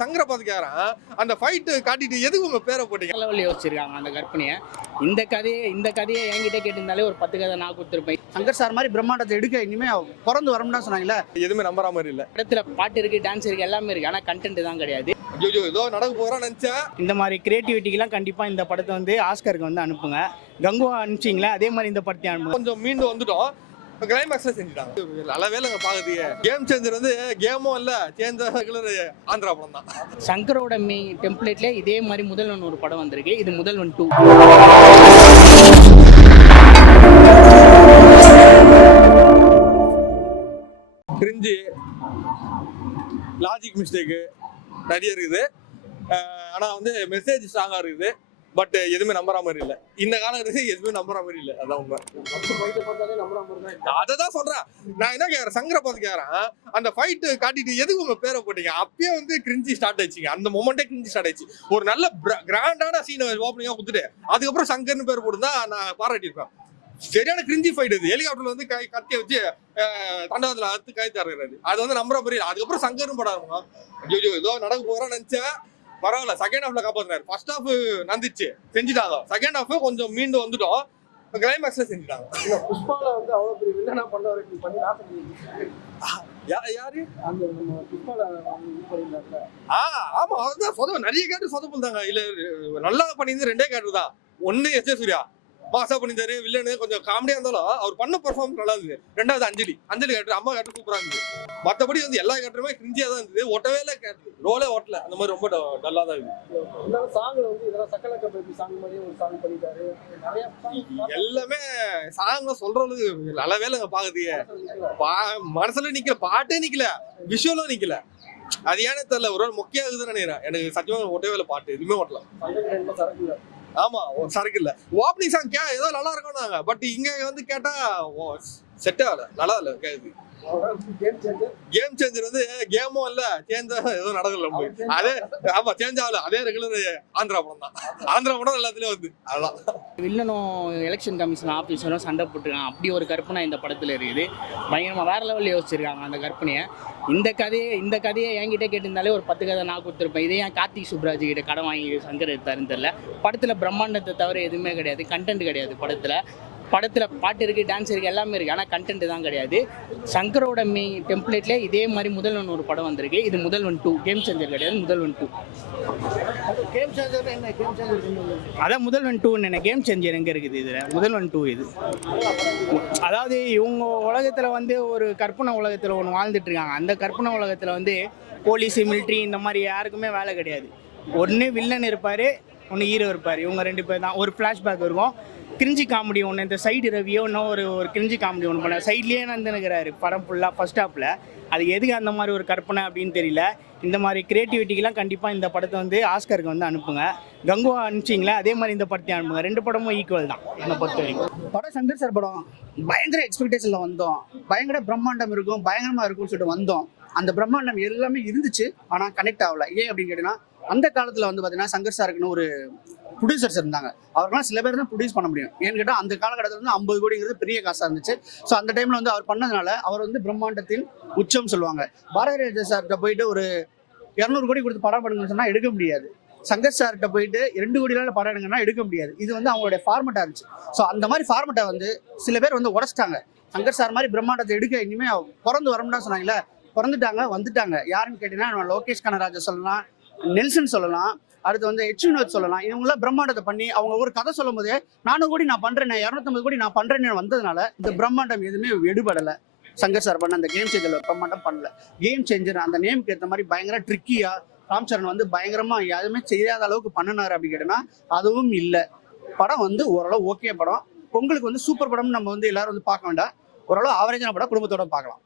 சங்கரை பார்த்து கேக்குறேன், அந்த ஃபைட் காட்டிட்டு எதுக்கு உங்க பேரை போட்டீங்க? லெவலில் யோசிச்சிருக்காங்க அந்த கற்பனையை. இந்த கதையை என்கிட்ட கேட்டிருந்தாலே ஒரு 10 கதை நான் கொடுத்துருப்பேன். சங்கர் சார் மாதிரி பிரம்மாண்டத்தை எடுக்க இனிமே பிறந்து வரணும்னு சொன்னாங்கல்ல. எதுவுமே நம்புற மாதிரி இல்ல. இடத்துல பாட்டு இருக்கு, டான்ஸ் இருக்கு, எல்லாமே இருக்கு. ஆனால் கண்டென்ட் தான் கிடையாது. ஐயோ ஏதோ நடக்க போறான்னு நினைச்சேன். இந்த மாதிரி கிரியேட்டிவிட்டிக்கெல்லாம் கண்டிப்பாக இந்த படத்தை வந்து ஆஸ்கருக்கு வந்து அனுப்புங்க. கங்குவா அனுப்பிச்சிங்களா, அதே மாதிரி இந்த படத்தையும் அனுப்புங்க. கொஞ்சம் மீண்டு வந்துட்டோம். கிளைமேக்ஸ்ல செஞ்சுட்டாங்க. நல்ல வேலைங்க பாக்குது. கேம் சேஞ்சர் வந்து கேமும் இல்ல, சேஞ்சர் ஆந்திரா படம் தான். சங்கரோட டெம்ப்ளேட்ல இதே மாதிரி முதல்வன் ஒரு படம் வந்திருக்கு. இது முதல்வன் 2. கிரிஞ்சி லாஜிக் மிஸ்டேக் நிறைய இருக்குது. ஆனா வந்து மெசேஜ் ஸ்ட்ராங்கா இருக்குது. பட் எதுவுமே நம்புற மாதிரி இல்ல. இந்த காலகட்டத்தில் எதுவுமே நம்புற மாதிரி இல்ல. அதான் உண்மை. அததான் சொல்றேன். நான் என்ன கேக்குறேன், சங்கரை பார்த்து கேக்குறேன், அந்த ஃபைட் காட்டிட்டு எதுக்கு உங்க பேரை போட்டீங்க? அப்பயே வந்து கிரிஞ்சி ஸ்டார்ட் ஆயிடுச்சுங்க. அந்த மொமெண்டே கிரிஞ்சி ஸ்டார்ட் ஆயிடுச்சு. ஒரு நல்ல கிராண்டான சீனை ஓப்பனிங்கா கொடுத்துட்டு அதுக்கப்புறம் சங்கர்னு பேர் போட்டுதான் நான் பாராட்டியிருப்பேன். சரியான கிரிஞ்சி ஃபைட் இது. ஹெலிகாப்டர்ல வந்து கத்திய வச்சு தண்டவாளத்துல அறுத்து கை தர்றாரு. அது வந்து நம்புற மாதிரி. அதுக்கப்புறம் சங்கர்னு போடாருமா. ஐயோ ஏதோ நடக்க போறான்னு நினைச்சேன். பரவாயில்ல, செகண்ட் ஹாஃப்ல காப்பாத்தினாரு. ஃபர்ஸ்ட் ஹாஃப் நந்துச்சு, செஞ்சுட்டாங்க. செகண்ட் ஹாஃப் கொஞ்சம் மீண்டு வந்துட்டோம். கிளைமேக்ஸ்ல செஞ்சுட்டாங்க. புஷ்பால வந்து அவ்வளவு பெரிய வில்லனா பண்ணவரை பண்ணி நாசம் யாரு அந்த நம்ம புஷ்பால பண்ணிருந்தாங்க. ஆமா, அதுதான் சொதப்பு. நிறைய கேட்டு சொதப்பு தாங்க. இல்ல நல்லா பண்ணிருந்து 2 கேட்டு தான். ஒன்னு எஸ் சூர்யா மாசா பண்ணிருந்தாரு. வில்லனு கொஞ்சம் காமெடியா இருந்தாலும் அவர் பண்ண பெர்ஃபார்மன்ஸ் நல்லா இருந்தது. 2வது அஞ்சலி கேட்டு அம்மா கேட்டு சூப்பரா இருந்தது. மற்றபடி வந்து எல்லா கேட்டருமே கிரிஞ்சியா தான் இருந்தது. ஒட்டவே இல்லை, கேட்டு ரோலே ஓட்டல. அந்த மாதிரி ரொம்ப டல்லா தான் இருக்குது. இருந்தாலும் சாங்ல வந்து இதெல்லாம் சக்கலக்க பேபி சாங் மாதிரி ஒரு சாங் பண்ணிட்டாரு. நிறைய எல்லாமே சாங் சொல்றது நல்ல வேலைங்க பாக்குறீங்க. மனசுல நிக்கல, பாட்டே நிக்கல, விஷுவலும் நிக்கல. அது ஏன்னு தெரியல. ஒரு முக்கிய இதுன்னு நினைக்கிறேன். எனக்கு சத்தியமா ஒட்டவே இல்லை, பாட்டு எதுவுமே ஓட்டல. சரக்கு ஆமா, சரக்கு இல்ல. ஓப்பனிங் சாங் ஏதோ நல்லா இருக்கும்னாங்க. பட் இங்க வந்து கேட்டா செட் ஆகல, நல்லா இல்ல கேக்குது. கேம் சேஞ்சர் வந்து கேமும் இல்ல, சேஞ்சா ஏதோ நடக்கல. அதே ஆமா, சேஞ்ச் ஆகல. அதே ரெகுலர் ஆந்திரா படம் தான். ஆந்திரா படம் எல்லாத்துலயும் வந்து அதான். வில்லனும் எலெக்ஷன் கமிஷன் ஆஃபீஸரும் சண்டை போட்டுருக்காங்க. அப்படி ஒரு கற்பனை இந்த படத்தில் இருக்குது. பயங்கரமாக வேற லெவலில் யோசிச்சிருக்காங்க அந்த கற்பனையை. இந்த கதையை என்கிட்ட கேட்டிருந்தாலே ஒரு 10 கதை நான் கொடுத்துருப்பேன். இதே ஏன் கார்த்திக் சுப்ராஜ் கிட்ட கடன் வாங்கி சங்கர் எடுத்தாருன்னு தெரியல. படத்தில் பிரம்மாண்டத்தை தவிர எதுவுமே கிடையாது. கண்டென்ட் கிடையாது படத்தில் பாட்டு இருக்குது, டான்ஸ் இருக்குது, எல்லாமே இருக்குது. ஆனால் கண்டென்ட் தான் கிடையாது. சங்கரோட டெம்ப்ளேட்ல இதே மாதிரி முதல்வன் ஒரு படம் வந்திருக்கு. இது முதல்வன் 2. கேம் சேஞ்சர் கிடையாது, முதல்வன் 2. கேம் சேஞ்சர் என்ன? கேம் சேஞ்சர் அதான் முதல்வன் 2 என்ன. கேம் சேஞ்சர் எங்கே இருக்குது? இதில் முதல்வன் 2 இது. அதாவது இவங்க உலகத்தில் வந்து ஒரு கற்பனை உலகத்தில் ஒன்று வாழ்ந்துட்டு இருக்காங்க. அந்த கற்பனை உலகத்தில் வந்து போலீஸு, மிலிட்ரி இந்த மாதிரி யாருக்குமே வேலை கிடையாது. ஒன்று வில்லன் இருப்பார், ஒன்று ஹீரோ இருப்பார். இவங்க 2 பேர் தான். ஒரு ஃப்ளாஷ்பேக் இருக்கும். கிரிஞ்சி காமெடி ஒன்று, இந்த சைடு ரவியோ இன்னும் ஒரு கிரிஞ்சி காமெடி ஒன்று பண்ண சைட்லேயே நடந்துனுக்கிறாரு படம் ஃபுல்லாக ஃபர்ஸ்ட் ஹாஃபில். அது எதுக்கு அந்த மாதிரி ஒரு கற்பனை அப்படின்னு தெரியல. இந்த மாதிரி கிரியேட்டிவிட்டிக்கெலாம் கண்டிப்பாக இந்த படத்தை வந்து ஆஸ்கருக்கு வந்து அனுப்புங்க. கங்குவா அனுப்பிச்சிங்களா, அதே மாதிரி இந்த படத்தையும் அனுப்புங்க. 2 படமும் ஈக்குவல் தான் என்னை பொறுத்த வரைக்கும். படம் சங்கர் சார் படம் பயங்கர எக்ஸ்பெக்டேஷன்ல வந்தோம். பயங்கர பிரம்மாண்டம் இருக்கும், பயங்கரமா இருக்கும்னு சொல்லிட்டு வந்தோம். அந்த பிரம்மாண்டம் எல்லாமே இருந்துச்சு, ஆனால் கனெக்ட் ஆகல. ஏன் அப்படின்னு கேட்டீங்கன்னா, அந்த காலத்தில் வந்து பார்த்தீங்கன்னா சங்கர் சாருக்குன்னு ஒரு ப்ரொடியூசர்ஸ் இருந்தாங்க. அவர்களாம் சில பேர் தான் ப்ரொடியூஸ் பண்ண முடியும். ஏன்னு கேட்டால் அந்த காலகட்டத்தில் வந்து 50 கோடிங்கிறது பெரிய காசாக இருந்துச்சு. ஸோ அந்த டைமில் வந்து அவர் பண்ணதுனால அவர் வந்து பிரம்மாண்டத்தின் உச்சம் சொல்லுவாங்க. பாரதி ராஜா சார்கிட்ட போயிட்டு ஒரு 200 கோடி கொடுத்து படம் பண்ணுங்கன்னு சொன்னால் எடுக்க முடியாது. சங்கர் சார்கிட்ட போயிட்டு 2 கோடியில படம் எடுங்கன்னா எடுக்க முடியாது. இது வந்து அவங்களுடைய ஃபார்மெட்டாக இருந்துச்சு. ஸோ அந்த மாதிரி ஃபார்மெட்டை வந்து சில பேர் வந்து உடச்சிட்டாங்க. சங்கர் சார் மாதிரி பிரம்மாண்டத்தை எடுக்க இனிமேல் பிறந்து வரணும்னா சொன்னாங்களே, பிறந்துட்டாங்க, வந்துட்டாங்க. யாருன்னு கேட்டீங்கன்னா லோகேஷ் கனராஜா சொல்லலாம், நெல்சன் சொல்லலாம், அடுத்து வந்து எச் வினோத் சொல்லலாம். இவங்களாம் பிரம்மாண்டத்தை பண்ணி அவங்க ஒரு கதை சொல்லும் போதே 400 கோடி நான் பண்றேன், 250 கோடி நான் பண்றேன்னு வந்ததுனால இந்த பிரம்மாண்டம் எதுவுமே எடுபடலை. சங்கர் சார் பண்ண அந்த கேம் சேஞ்சர் பிரம்மாண்டம் பண்ணல. கேம் சேஞ்சர் அந்த நேமுக்கு ஏற்ற மாதிரி பயங்கர ட்ரிக்கியா ராம் சரண் வந்து பயங்கரமா எதுவுமே செய்யாத அளவுக்கு பண்ணினாரு அப்படின்னு கேட்டோன்னா அதுவும் இல்லை. படம் வந்து ஓரளவு ஓகே படம். பொங்கலுக்கு வந்து சூப்பர் படம் நம்ம வந்து எல்லாரும் வந்து பார்க்க வேண்டாம். ஓரளவு ஆவரேஜான படம் குடும்பத்தோட பார்க்கலாம்.